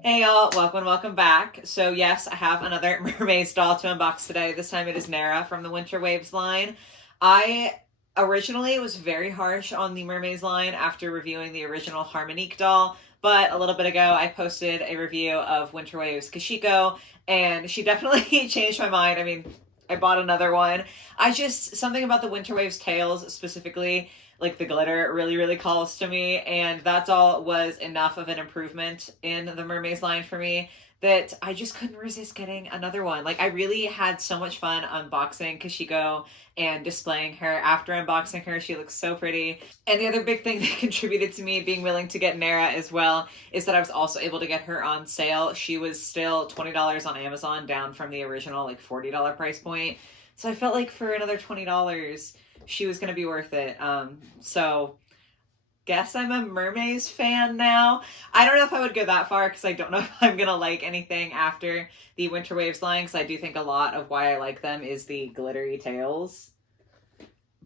Hey y'all, welcome back. So yes, I have another Mermaze doll to unbox today. This time it is Nera from the Winter Waves line. I originally was very harsh on the Mermaze line after reviewing the original Harmonique doll, but a little bit ago I posted a review of Winter Waves Kishiko, and she definitely changed my mind. I mean, I bought another one. Something about the Winter Waves tails specifically, like the glitter, really calls to me, and that's all was enough of an improvement in the Mermaze line for me that I just couldn't resist getting another one. Like, I really had so much fun unboxing Kishiko and displaying her. After unboxing her, she looks so pretty. And the other big thing that contributed to me being willing to get Nera as well is that I was also able to get her on sale. She was still $20 on Amazon, down from the original like $40 price point. So I felt like for another $20, she was going to be worth it. So guess I'm a Mermaze fan now. I don't know if I would go that far because I don't know if I'm going to like anything after the Winter Waves line, because I do think a lot of why I like them is the glittery tails.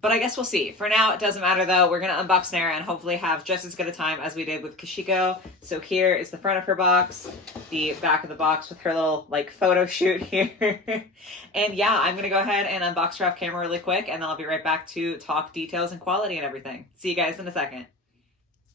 But I guess we'll see. For now, it doesn't matter though. We're going to unbox Nera and hopefully have just as good a time as we did with Kishiko. So here is the front of her box, the back of the box with her little like photo shoot here. And yeah, I'm going to go ahead and unbox her off camera really quick, and then I'll be right back to talk details and quality and everything. See you guys in a second.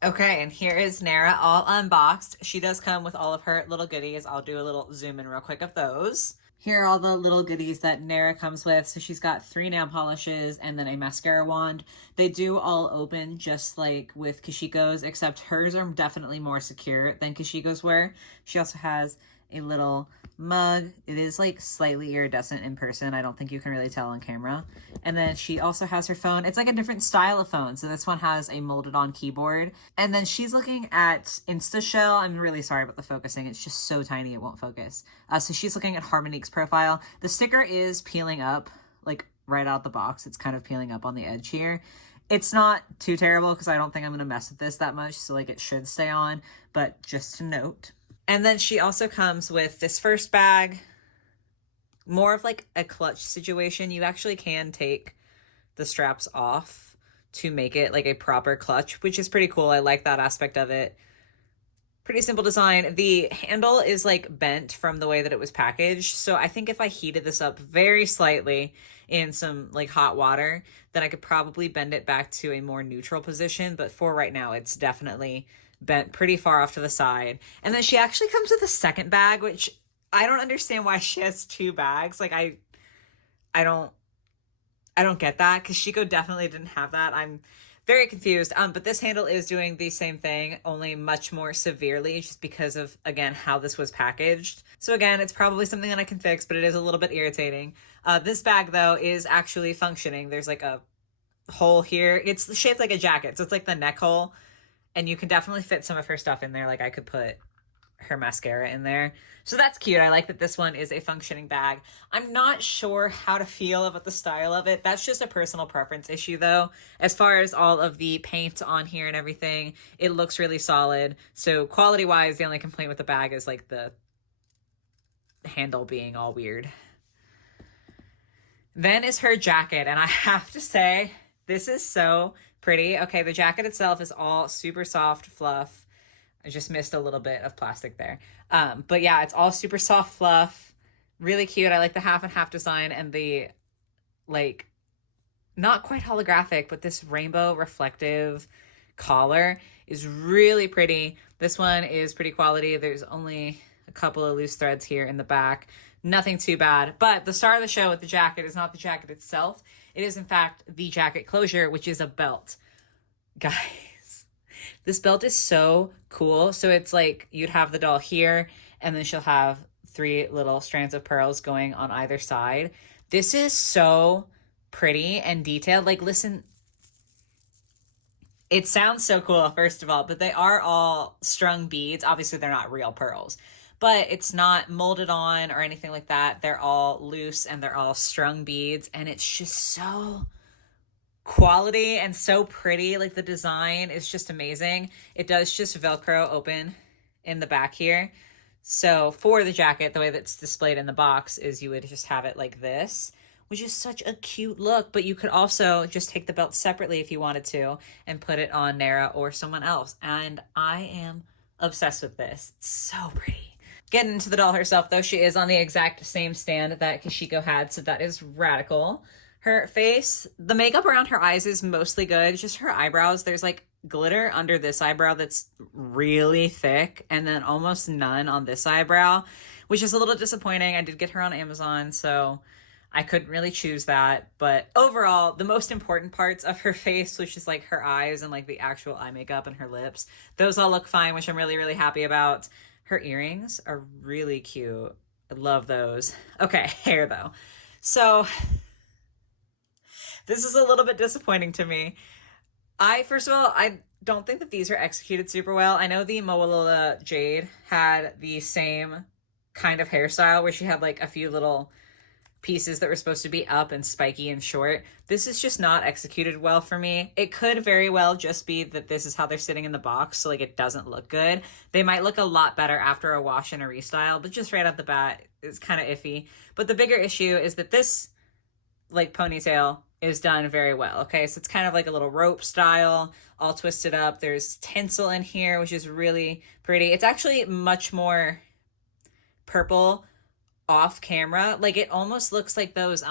Okay, and here is Nera all unboxed. She does come with all of her little goodies. I'll do a little zoom in real quick of those. Here are all the little goodies that Nera comes with. So she's got 3 nail polishes and then a mascara wand. They do all open just like with Kishiko's, except hers are definitely more secure than Kishiko's were. She also has a little mug. It is like slightly iridescent in person. I don't think you can really tell on camera. And then she also has her phone. It's like a different style of phone. So this one has a molded on keyboard. And then she's looking at InstaShell. I'm really sorry about the focusing. It's just so tiny it won't focus. So she's looking at Harmonique's profile. The sticker is peeling up like right out the box. It's kind of peeling up on the edge here. It's not too terrible because I don't think I'm going to mess with this that much. So like it should stay on, but just to note. And then she also comes with this first bag, more of like a clutch situation. You actually can take the straps off to make it like a proper clutch, which is pretty cool. I like that aspect of it. Pretty simple design. The handle is like bent from the way that it was packaged. So I think if I heated this up very slightly in some like hot water, then I could probably bend it back to a more neutral position. But for right now, it's definitely bent pretty far off to the side. And then she actually comes with a second bag, which I don't understand why she has 2 bags. Like I don't get that, because Kishiko definitely didn't have that. I'm very confused. But this handle is doing the same thing, only much more severely, just because of, again, how this was packaged. So again, it's probably something that I can fix, but it is a little bit irritating. This bag though is actually functioning. There's like a hole here. It's shaped like a jacket, so it's like the neck hole. And you can definitely fit some of her stuff in there. Like I could put her mascara in there. So that's cute. I like that this one is a functioning bag. I'm not sure how to feel about the style of it. That's just a personal preference issue though. As far as all of the paint on here and everything, it looks really solid. So quality wise, the only complaint with the bag is like the handle being all weird. Then is her jacket. And I have to say, this is so pretty. Okay, the jacket itself is all super soft fluff. I just missed a little bit of plastic there. But yeah, it's all super soft fluff. Really cute. I like the half and half design and the like not quite holographic, but this rainbow reflective collar is really pretty. This one is pretty quality. There's only a couple of loose threads here in the back. Nothing too bad. But the star of the show with the jacket is not the jacket itself. It is, in fact, the jacket closure, which is a belt. Guys, this belt is so cool. So it's like you'd have the doll here, and then she'll have 3 little strands of pearls going on either side. This is so pretty and detailed. Like, listen, it sounds so cool, first of all, but they are all strung beads. Obviously, they're not real pearls, but it's not molded on or anything like that. They're all loose and they're all strung beads, and it's just so quality and so pretty. Like the design is just amazing. It does just Velcro open in the back here. So for the jacket, the way that's displayed in the box is you would just have it like this, which is such a cute look. But you could also just take the belt separately if you wanted to and put it on Nera or someone else. And I am obsessed with this. It's so pretty. Getting into the doll herself, though, she is on the exact same stand that Kishiko had, so that is radical. Her face, the makeup around her eyes is mostly good. Just her eyebrows, there's like glitter under this eyebrow that's really thick, and then almost none on this eyebrow, which is a little disappointing. I did get her on Amazon, so I couldn't really choose that. But overall, the most important parts of her face, which is like her eyes and like the actual eye makeup and her lips, those all look fine, which I'm really, really happy about. Her earrings are really cute. I love those. Okay, hair though. So this is a little bit disappointing to me. First of all, I don't think that these are executed super well. I know the Moalola Jade had the same kind of hairstyle where she had like a few little pieces that were supposed to be up and spiky and short. This is just not executed well for me. It could very well just be that this is how they're sitting in the box, so like it doesn't look good. They might look a lot better after a wash and a restyle, but just right off the bat, it's kind of iffy. But the bigger issue is that this like ponytail is done very well. Okay, so it's kind of like a little rope style, all twisted up. There's tinsel in here, which is really pretty. It's actually much more purple off camera. Like it almost looks like those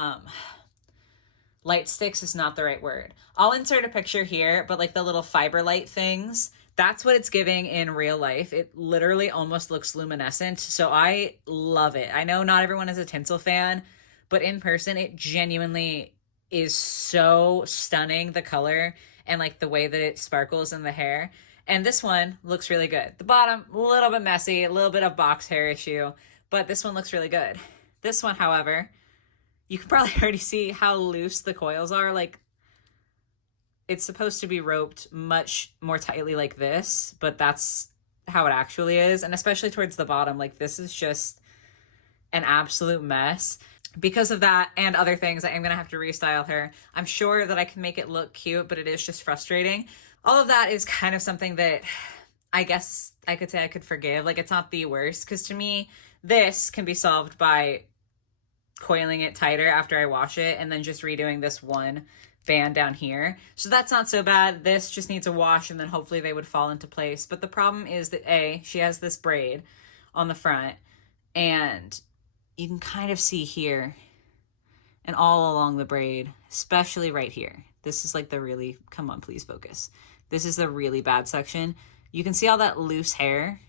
light sticks is not the right word. I'll insert a picture here, but like the little fiber light things, that's what it's giving in real life. It literally almost looks luminescent. So I love it. I know not everyone is a tinsel fan, but in person it genuinely is so stunning, the color and like the way that it sparkles in the hair. And this one looks really good. The bottom, a little bit messy, a little bit of box hair issue, but this one looks really good. This one, however, you can probably already see how loose the coils are. Like, it's supposed to be roped much more tightly like this, but that's how it actually is. And especially towards the bottom, like this is just an absolute mess. Because of that and other things, I am going to have to restyle her. I'm sure that I can make it look cute, but it is just frustrating. All of that is kind of something that I guess I could say I could forgive. Like, it's not the worst, because to me, this can be solved by coiling it tighter after I wash it and then just redoing this one band down here. So that's not so bad. This just needs a wash and then hopefully they would fall into place. But the problem is that she has this braid on the front, and you can kind of see here and all along the braid, especially right here. This is like the really, come on, please focus. This is the really bad section. You can see all that loose hair,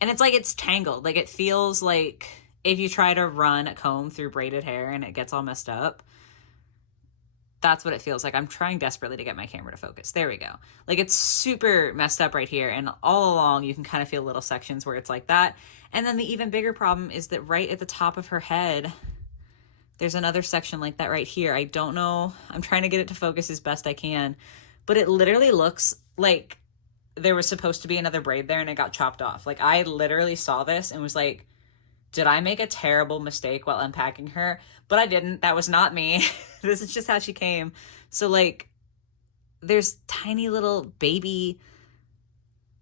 and it's like it's tangled. Like it feels like if you try to run a comb through braided hair and it gets all messed up. That's what it feels like. I'm trying desperately to get my camera to focus. There we go. Like it's super messed up right here, and all along you can kind of feel little sections where it's like that. And then the even bigger problem is that right at the top of her head, there's another section like that right here. I don't know. I'm trying to get it to focus as best I can, but it literally looks like there was supposed to be another braid there and it got chopped off. Like I literally saw this and was like, did I make a terrible mistake while unpacking her? But I didn't. That was not me. This is just how she came. So like there's tiny little baby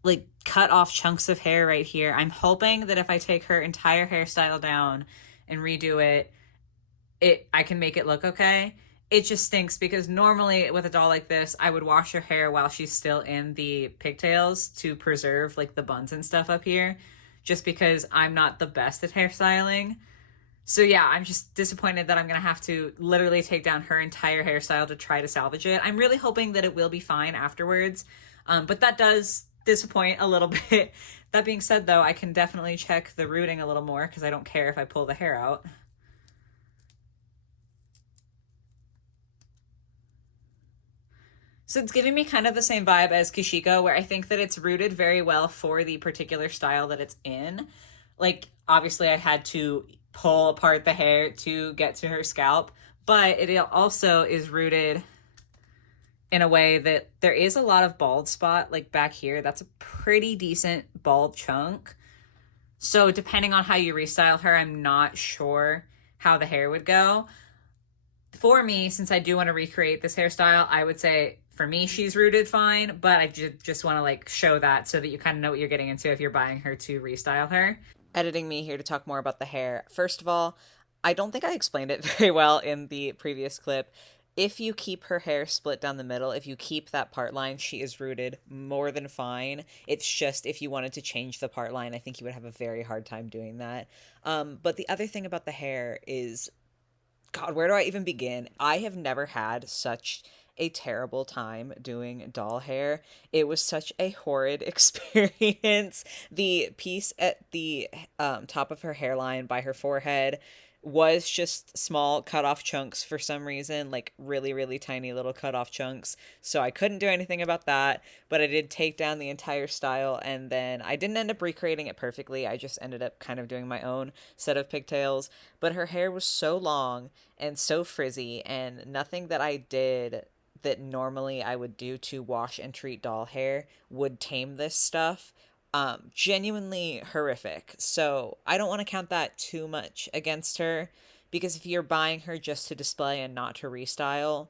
like cut off chunks of hair right here. I'm hoping that if I take her entire hairstyle down and redo it, I can make it look okay. It just stinks because normally with a doll like this, I would wash her hair while she's still in the pigtails to preserve like the buns and stuff up here, just because I'm not the best at hairstyling. So yeah, I'm just disappointed that I'm going to have to literally take down her entire hairstyle to try to salvage it. I'm really hoping that it will be fine afterwards. But that does disappoint a little bit. That being said, though, I can definitely check the rooting a little more because I don't care if I pull the hair out. So it's giving me kind of the same vibe as Kishiko, where I think that it's rooted very well for the particular style that it's in. Like, obviously I had to pull apart the hair to get to her scalp, but it also is rooted in a way that there is a lot of bald spot, like back here. That's a pretty decent bald chunk. So depending on how you restyle her, I'm not sure how the hair would go. For me, since I do want to recreate this hairstyle, I would say for me, she's rooted fine, but I just want to like show that so that you kind of know what you're getting into if you're buying her to restyle her. Editing me here to talk more about the hair. First of all, I don't think I explained it very well in the previous clip. if you keep her hair split down the middle, if you keep that part line, she is rooted more than fine. It's just if you wanted to change the part line, I think you would have a very hard time doing that. But the other thing about the hair is, God, where do I even begin? I have never had such a terrible time doing doll hair. It was such a horrid experience. The piece at the top of her hairline by her forehead was just small cut off chunks for some reason, like really, really tiny little cut off chunks. So I couldn't do anything about that, but I did take down the entire style, and then I didn't end up recreating it perfectly. I just ended up kind of doing my own set of pigtails. But her hair was so long and so frizzy, and nothing that I did that normally I would do to wash and treat doll hair would tame this stuff. Genuinely horrific. So I don't want to count that too much against her, because if you're buying her just to display and not to restyle,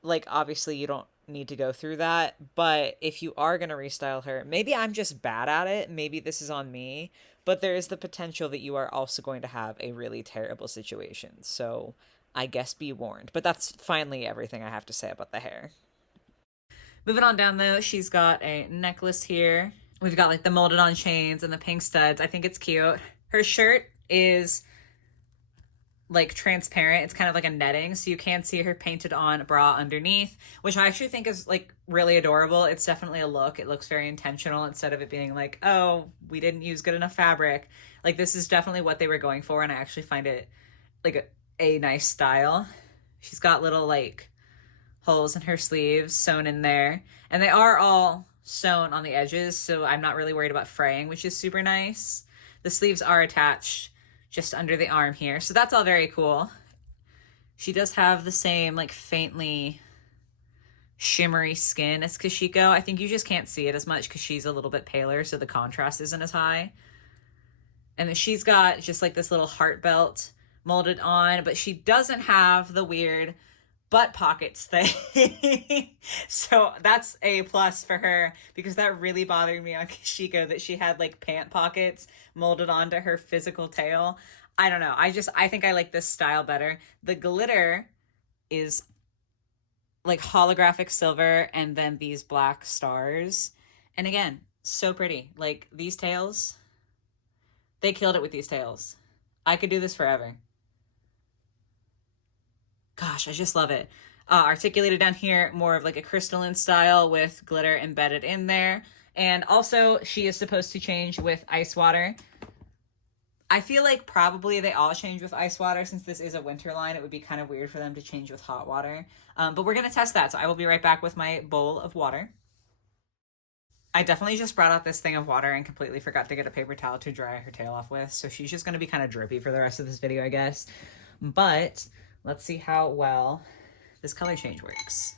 like obviously you don't need to go through that. But if you are going to restyle her, maybe I'm just bad at it. Maybe this is on me, but there is the potential that you are also going to have a really terrible situation. So I guess be warned. But that's finally everything I have to say about the hair. Moving on down though, she's got a necklace here. We've got like the molded on chains and the pink studs. I think it's cute. Her shirt is like transparent. It's kind of like a netting, so you can see her painted on bra underneath, which I actually think is like really adorable. It's definitely a look. It looks very intentional instead of it being like, oh, we didn't use good enough fabric. Like this is definitely what they were going for, and I actually find it like a nice style. She's got little like holes in her sleeves sewn in there, and they are all sewn on the edges, so I'm not really worried about fraying, which is super nice. The sleeves are attached just under the arm here, so that's all very cool. She does have the same like faintly shimmery skin as Kishiko. I think you just can't see it as much because she's a little bit paler, so the contrast isn't as high. And then she's got just like this little heart belt molded on, but she doesn't have the weird butt pockets thing. So that's a plus for her, because that really bothered me on Kishiko, that she had like pant pockets molded onto her physical tail. I don't know. I think I like this style better. The glitter is like holographic silver and then these black stars. And again, so pretty. Like these tails, they killed it with these tails. I could do this forever. Gosh, I just love it. Articulated down here, more of like a crystalline style with glitter embedded in there. And also, she is supposed to change with ice water. I feel like probably they all change with ice water. Since this is a winter line, it would be kind of weird for them to change with hot water. But we're going to test that, so I will be right back with my bowl of water. I definitely just brought out this thing of water and completely forgot to get a paper towel to dry her tail off with, so she's just going to be kind of drippy for the rest of this video, I guess. But let's see how well this color change works.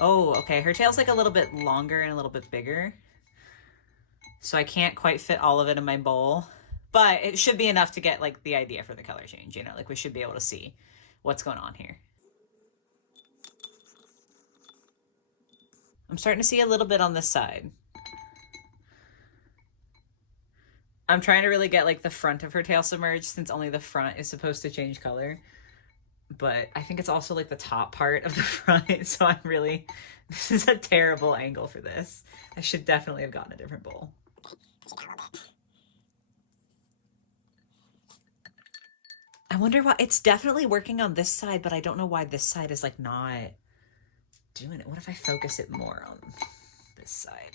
Oh, okay. Her tail's like a little bit longer and a little bit bigger, so I can't quite fit all of it in my bowl, but it should be enough to get like the idea for the color change, you know, like we should be able to see what's going on here. I'm starting to see a little bit on this side. I'm trying to really get like the front of her tail submerged, since only the front is supposed to change color. But I think it's also like the top part of the front, so this is a terrible angle for this. I should definitely have gotten a different bowl. I wonder why. It's definitely working on this side, but I don't know why this side is like not doing it. What if I focus it more on this side?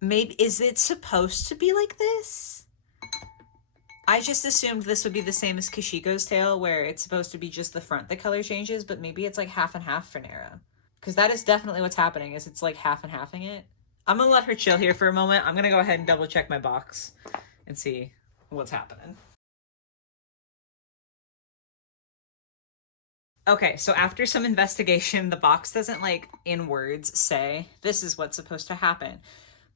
Maybe, is it supposed to be like this? I just assumed this would be the same as Kishiko's tail, where it's supposed to be just the front that color changes, but maybe it's like half and half for Nera. Because that is definitely what's happening, is it's like half and halving it. I'm gonna let her chill here for a moment. I'm gonna go ahead and double check my box and see what's happening. Okay, so after some investigation, the box doesn't like in words say this is what's supposed to happen.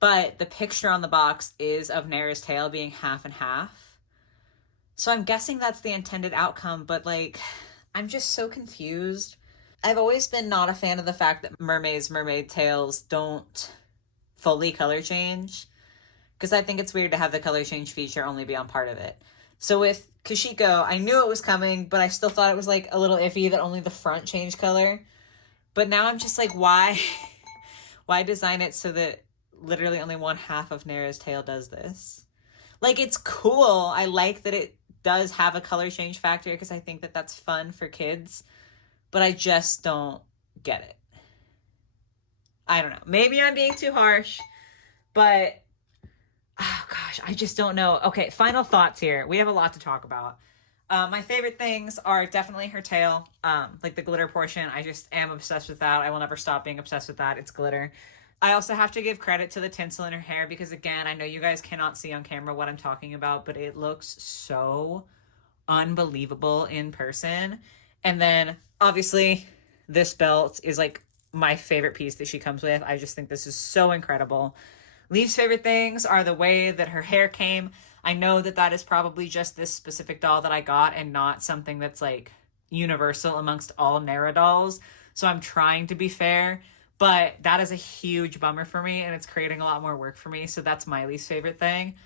But the picture on the box is of Nera's tail being half and half. So I'm guessing that's the intended outcome, but like, I'm just so confused. I've always been not a fan of the fact that mermaid tails don't fully color change, because I think it's weird to have the color change feature only be on part of it. So with Kishiko, I knew it was coming, but I still thought it was like a little iffy that only the front changed color. But now I'm just like, why? Why design it so that literally only one half of Nera's tail does this? Like, it's cool. I like that it does have a color change factor because I think that that's fun for kids. But I just don't get it. I don't know. Maybe I'm being too harsh, but oh gosh, I just don't know. Okay, final thoughts here. We have a lot to talk about. My favorite things are definitely her tail, like the glitter portion. I just am obsessed with that. I will never stop being obsessed with that. It's glitter. I also have to give credit to the tinsel in her hair because, again, I know you guys cannot see on camera what I'm talking about, but it looks so unbelievable in person. And then, obviously, this belt is like my favorite piece that she comes with. I just think this is so incredible. Leaf's favorite things are the way that her hair came. I know that that is probably just this specific doll that I got and not something that's like universal amongst all Nera dolls. So I'm trying to be fair, but that is a huge bummer for me and it's creating a lot more work for me. So that's my least favorite thing.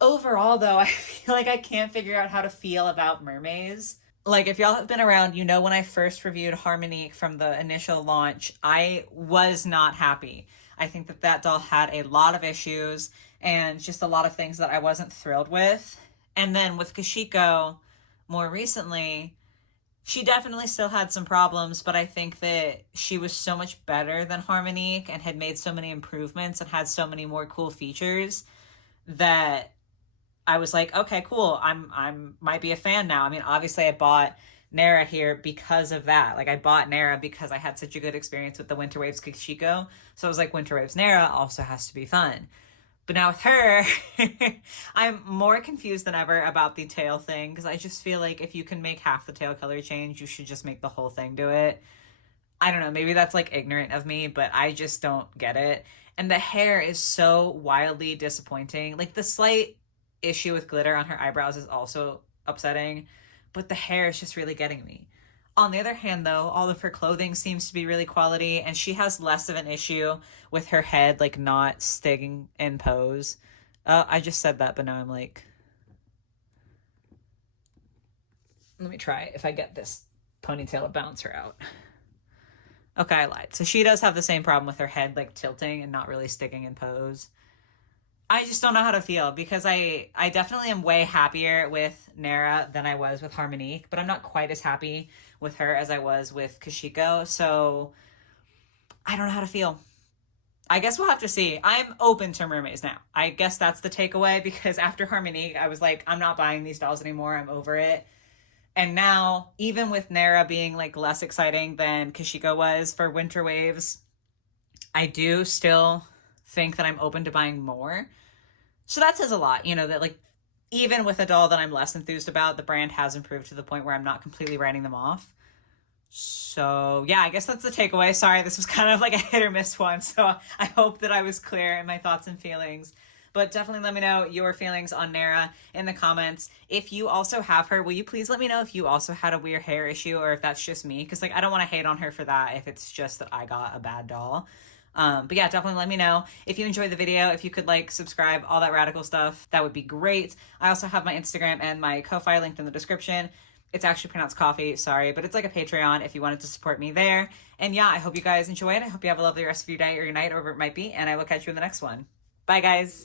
Overall, though, I feel like I can't figure out how to feel about Mermaze. Like, if y'all have been around, you know when I first reviewed Harmonique from the initial launch, I was not happy. I think that that doll had a lot of issues and just a lot of things that I wasn't thrilled with. And then with Kishiko, more recently, she definitely still had some problems, but I think that she was so much better than Harmonique and had made so many improvements and had so many more cool features that I was like, okay, cool. I'm might be a fan now. I mean, obviously I bought Nera here because of that. Like, I bought Nera because I had such a good experience with the Winter Waves Kishiko. So I was like, Winter Waves Nera also has to be fun. But now with her, I'm more confused than ever about the tail thing because I just feel like if you can make half the tail color change, you should just make the whole thing do it. I don't know, maybe that's like ignorant of me, but I just don't get it. And the hair is so wildly disappointing. Like, the slight issue with glitter on her eyebrows is also upsetting, but the hair is just really getting me. On the other hand, though, all of her clothing seems to be really quality, and she has less of an issue with her head, like, not sticking in pose. I just said that, but now I'm like... Let me try if I get this ponytail to bounce her out. Okay, I lied. So she does have the same problem with her head, like, tilting and not really sticking in pose. I just don't know how to feel because I definitely am way happier with Nera than I was with Harmonique, but I'm not quite as happy with her as I was with Kishiko, so I don't know how to feel. I guess we'll have to see. I'm open to Mermaids now. I guess that's the takeaway because after Harmonique, I was like, I'm not buying these dolls anymore. I'm over it. And now, even with Nera being like less exciting than Kishiko was for Winter Waves, I do still think that I'm open to buying more. So that says a lot, you know, that like even with a doll that I'm less enthused about, the brand has improved to the point where I'm not completely writing them off. So yeah, I guess that's the takeaway. Sorry, this was kind of like a hit or miss one. So I hope that I was clear in my thoughts and feelings. But definitely let me know your feelings on Nera in the comments. If you also have her, will you please let me know if you also had a weird hair issue or if that's just me? Because like I don't want to hate on her for that if it's just that I got a bad doll. But yeah, definitely let me know. If you enjoyed the video, if you could like, subscribe, all that radical stuff, that would be great. I also have my Instagram and my Ko-Fi linked in the description. It's actually pronounced coffee, sorry, but it's like a Patreon if you wanted to support me there. And yeah, I hope you guys enjoyed. I hope you have a lovely rest of your day or your night or whatever it might be, and I will catch you in the next one. Bye, guys.